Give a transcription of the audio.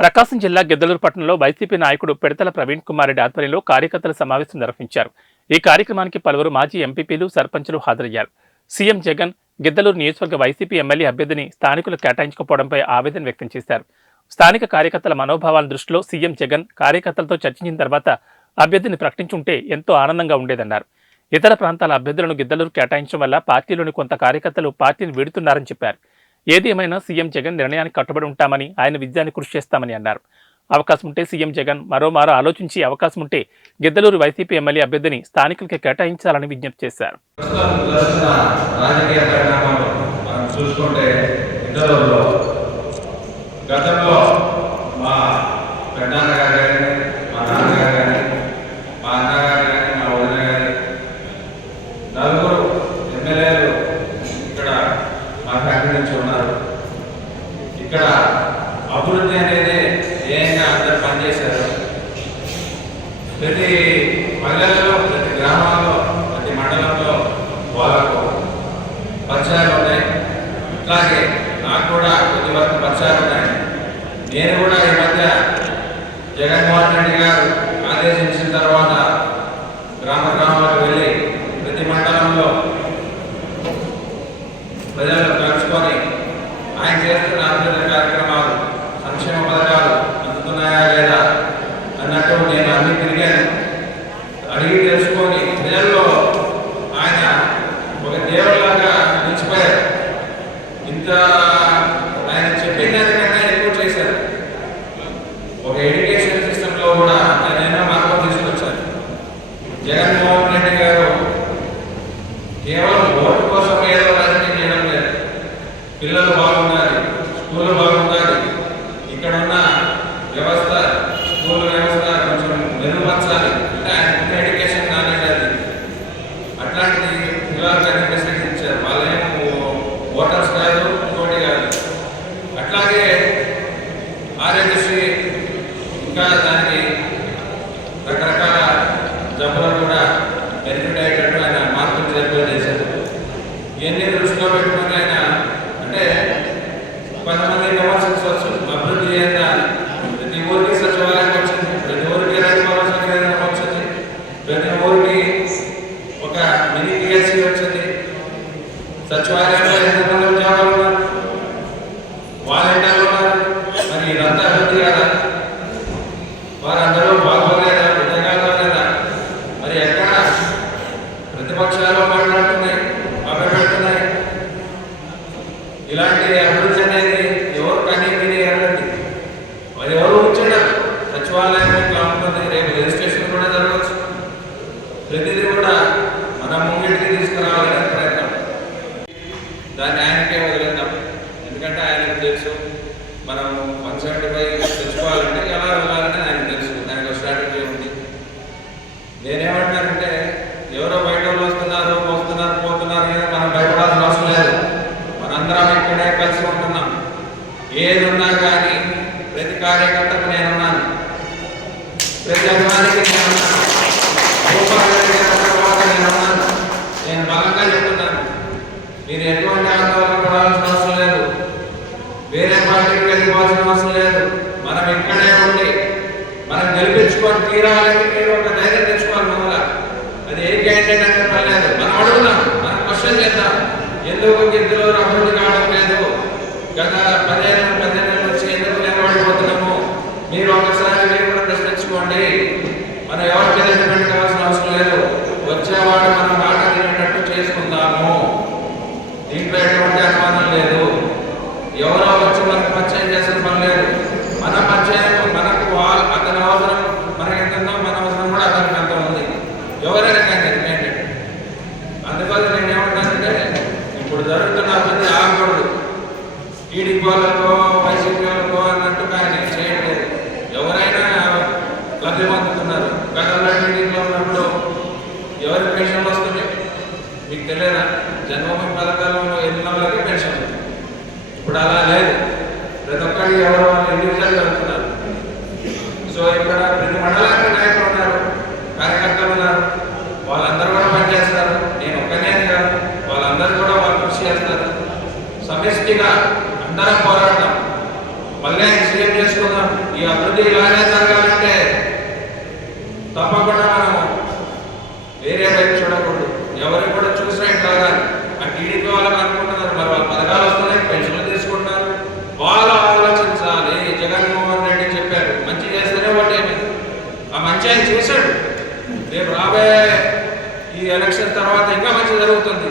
ప్రకాశం జిల్లా గిద్దలూరు పట్టణంలో వైసీపీ నాయకుడు పిడతల ప్రవీణ్ కుమార్ రెడ్డి ఆధ్వర్యంలో కార్యకర్తల సమావేశం నిర్వహించారు. ఈ కార్యక్రమానికి పలువురు మాజీ ఎంపీపీలు, సర్పంచులు హాజరయ్యారు. సీఎం జగన్ గిద్దలూరు నియోజకవర్గ వైసీపీ ఎమ్మెల్యే అభ్యర్థిని స్థానికులు కేటాయించకపోవడంపై ఆవేదన వ్యక్తం చేశారు. స్థానిక కార్యకర్తల మనోభావాల దృష్టిలో సీఎం జగన్ కార్యకర్తలతో చర్చించిన తర్వాత అభ్యర్థిని ప్రకటించుంటే ఎంతో ఆనందంగా ఉండేదన్నారు. ఇతర ప్రాంతాల అభ్యర్థులను గిద్దలూరు కేటాయించడం వల్ల పార్టీలోని కొంత కార్యకర్తలు పార్టీని వీడుతున్నారని చెప్పారు. ఏది ఏమైనా సీఎం జగన్ నిర్ణయానికి కట్టుబడి ఉంటామని, ఆయన విజయాన్ని కృషి చేస్తామని అన్నారు. అవకాశం ఉంటే సీఎం జగన్ మరోమారు ఆలోచించి అవకాశం ఉంటే గిద్దలూరు వైసీపీ ఎమ్మెల్యే అభ్యర్థిని స్థానికులకి కేటాయించాలని విజ్ఞప్తి చేశారు. ఇక్కడ అభివృద్ధి అనేది ఏమైనా అందరు పనిచేశారు. ప్రతి పల్లెల్లో, ప్రతి గ్రామాల్లో, ప్రతి మండలంలో వాళ్ళకు పరిచయాలు ఉన్నాయి. అట్లాగే నాకు కూడా కొద్ది వరకు పరిచయాలు ఉన్నాయి. నేను కూడా ఈ మధ్య జగన్మోహన్ రెడ్డి గారు ఆదేశించిన తర్వాత గ్రామాలకు వెళ్ళి ప్రతి మండలంలో ప్రజలను కలుసుకొని ఆయన చేస్తున్న అభివృద్ధి కార్యక్రమాలు, సంక్షేమ పథకాలు అందుతున్నాయా లేదా అన్నట్టు నేను అన్ని తిరిగాను. అడిగి తెలుసుకొని ప్రజల్లో ఆయన ఒక దేవుడిలాగా నిలిచిపోయారు. ఇంత ఆయన చెప్పిన దానికన్నా ఎక్కువ చేశారు. ఒక ఎడ్యుకేషన్ సిస్టంలో కూడా ఆయన ఎన్నో మార్పులు తీసుకొచ్చారు. జగన్మోహన్ రెడ్డి గారు కేవలం ఓటు కోసం ఏదో రాజకీయం చేయడం లేదు. పిల్లలు బాగుండాలి, స్కూళ్ళు బాగుండాలి, ఇక్కడ ఉన్న వ్యవస్థ, స్కూల్ వ్యవస్థ కొంచెం మెరుగుపరచాలి అంటే ఆయన ఎడ్యుకేషన్ నాలెడ్జ్ అది. అట్లాంటిది పిల్లలకు అన్ని ఫెసిలిటీ ఇచ్చారు. వాళ్ళేమో ఓటర్స్ కాదు, ఇంకోటి కాదు. అట్లాగే ఆరోగ్యశ్రీ ఇంకా దానికి రకరకాల జబ్బులు కూడా బెనిఫిట్ అయ్యేటట్టు ఆయన మార్పులు చేర్పులు చేశారు. ఇవన్నీ దృష్టిలో పెట్టుకుని ఆయన అంటే కొంతమంది విమర్శించవచ్చు, అభివృద్ధి చేయాలి, ప్రతి ఊరికి సచివాలయం వచ్చింది, ప్రతి ఊరికి రైతు భరోసా కేంద్రం వచ్చింది, ప్రతి ఊరికి ఒక మినీ పిఎస్సి వచ్చింది. సచివాలయంలో ఎంతమంది ఉద్యోగాలు ఉన్నారు, వాలంటీర్లు ఉన్నారు. మరి ఇదంతా అభివృద్ధి కదా? వారందరూ బాగోలేదా, ఉద్యోగాలు లేదా? మరి ఎక్కడ ప్రతిపక్షాలు మాట్లాడుతున్నాయి, అభ్యపెడుతున్నాయి. ఇలాంటి అభివృద్ధి అనేది ఎవరు కానీ ఎరగండి. మరి ఎవరు కూర్చున్నారు? సచివాలయం ఇట్లా ఉంటుంది, రేపు రిజిస్ట్రేషన్ కూడా జరగవచ్చు. ప్రతిదీ కూడా మనం ముంగిటికి తీసుకురావాలనే ప్రయత్నం. దాన్ని ఆయనకే వదిలేద్దాం. ఎందుకంటే ఆయనకు తెలుసు మనం 175 తెచ్చుకోవాలంటే ఎలా వెళ్ళాలని ఆయనకు తెలుసు. దానికి ఒక స్ట్రాటజీ ఉంది. నేనేమంటానంటే ఎవరో బయట వస్తున్నారు, పోతున్నారు లేదా మనం భయపడాల్సిన అవసరం లేదు. మనందరం ఇక్కడే కలిసి ఉంటున్నాం. ఏది ఉన్నా కానీ ప్రతి కార్యకర్తకు నేనున్నాను, ప్రతి అభిమానికి నేనున్నాను, నేనున్నాను. నేను బలంగా చెప్తున్నాను, మీరు ఎటువంటి ఆందోళన పడాల్సిన అవసరం లేదు, వేరే పార్టీకి వెళ్ళిపోవాల్సిన అవసరం లేదు. మనం ఇక్కడే ఉండి మనం గెలిపించుకొని తీరాలని మీరు ఒక ధైర్యం తెచ్చుకోవాలి. మమ్మల్ని అది ఏ క్యాండిడేట్ అంటే పర్లేదు, మనం అడుగుదాం, మనం క్వశ్చన్ చేద్దాం. ఎందుకు గిద్దలూరు అభివృద్ధి కావడం లేదు? గత 15 నుంచి ఎందుకు నిలబడిపోతున్నాము? మీరు ఒకసారి మీరు కూడా ప్రశ్నించుకోండి. మనం ఎవరికి డిపెండ్ కావాల్సిన అవసరం లేదు. వచ్చేవాడు మనం మాట తినేటట్టు చేసుకుందాము. దీంట్లో ఎటువంటి అనుమానం లేదు. ఎవరో వచ్చి మనకు పరిచయం చేసిన పని లేదు. మన పరిచయం మనకు అతని అవసరం మనకి ఎంత ఉందో మన అవసరం కూడా అతనికి అంత ఉంది. ఎవరైనా కానీ క్యాండిడేట్. అందువల్ల నేను ఏమంటానంటే ఇప్పుడు జరుగుతున్న అభివృద్ధి ఆగకూడదు. టీడీపీ వాళ్ళకో వైసీపీ వాళ్ళకో అన్నట్టు కానీ చేయట్లేదు. ఎవరైనా లబ్ధి పొందుతున్నారు. గతంలో టీడీపీలో ఉన్నప్పుడు ఎవరికి పెన్షన్ వస్తుంది మీకు తెలియదా? జన్మభూమి పథకాలలో ఎన్నో వాళ్ళకి పెన్షన్ ఉంది. ఇప్పుడు అలా లేదు. ప్రతి ఒక్కరికి ఎవరో వాళ్ళు ఇండివిజువల్ జరుగుతున్నారు. సో ఇక్కడ ప్రతి మండలానికి నాయకులు ఉన్నారు, కార్యకర్తలు ఉన్నారు. వాళ్ళందరూ కూడా పనిచేస్తారు. నేను ఒక్కనే కాదు, వాళ్ళందరూ కూడా వాళ్ళు కృషి చేస్తారు. సమిష్టిగా అందరం పోరాడతాం. మళ్ళీ సీఎం చేసుకుందాం. అభివృద్ధి ఇలానే జరగాలంటే తప్పకుండా మనము వేరే వైపు చూడకూడదు. ఎవరికి కూడా చూసినా ఇట్లాగా ఆ టీడీపీ వాళ్ళకి అనుకుంటున్నారు, మరి వాళ్ళ పథకాలు వస్తున్నాయి, పెన్షన్లు తీసుకుంటున్నారు. వాళ్ళు ఆలోచించాలి. జగన్మోహన్ రెడ్డి చెప్పారు మంచి చేస్తేనే ఓటేమి, ఆ మంచి ఆయన చేశాడు. రేపు రాబోయే ఈ ఎలక్షన్ తర్వాత ఇంకా మంచి జరుగుతుంది.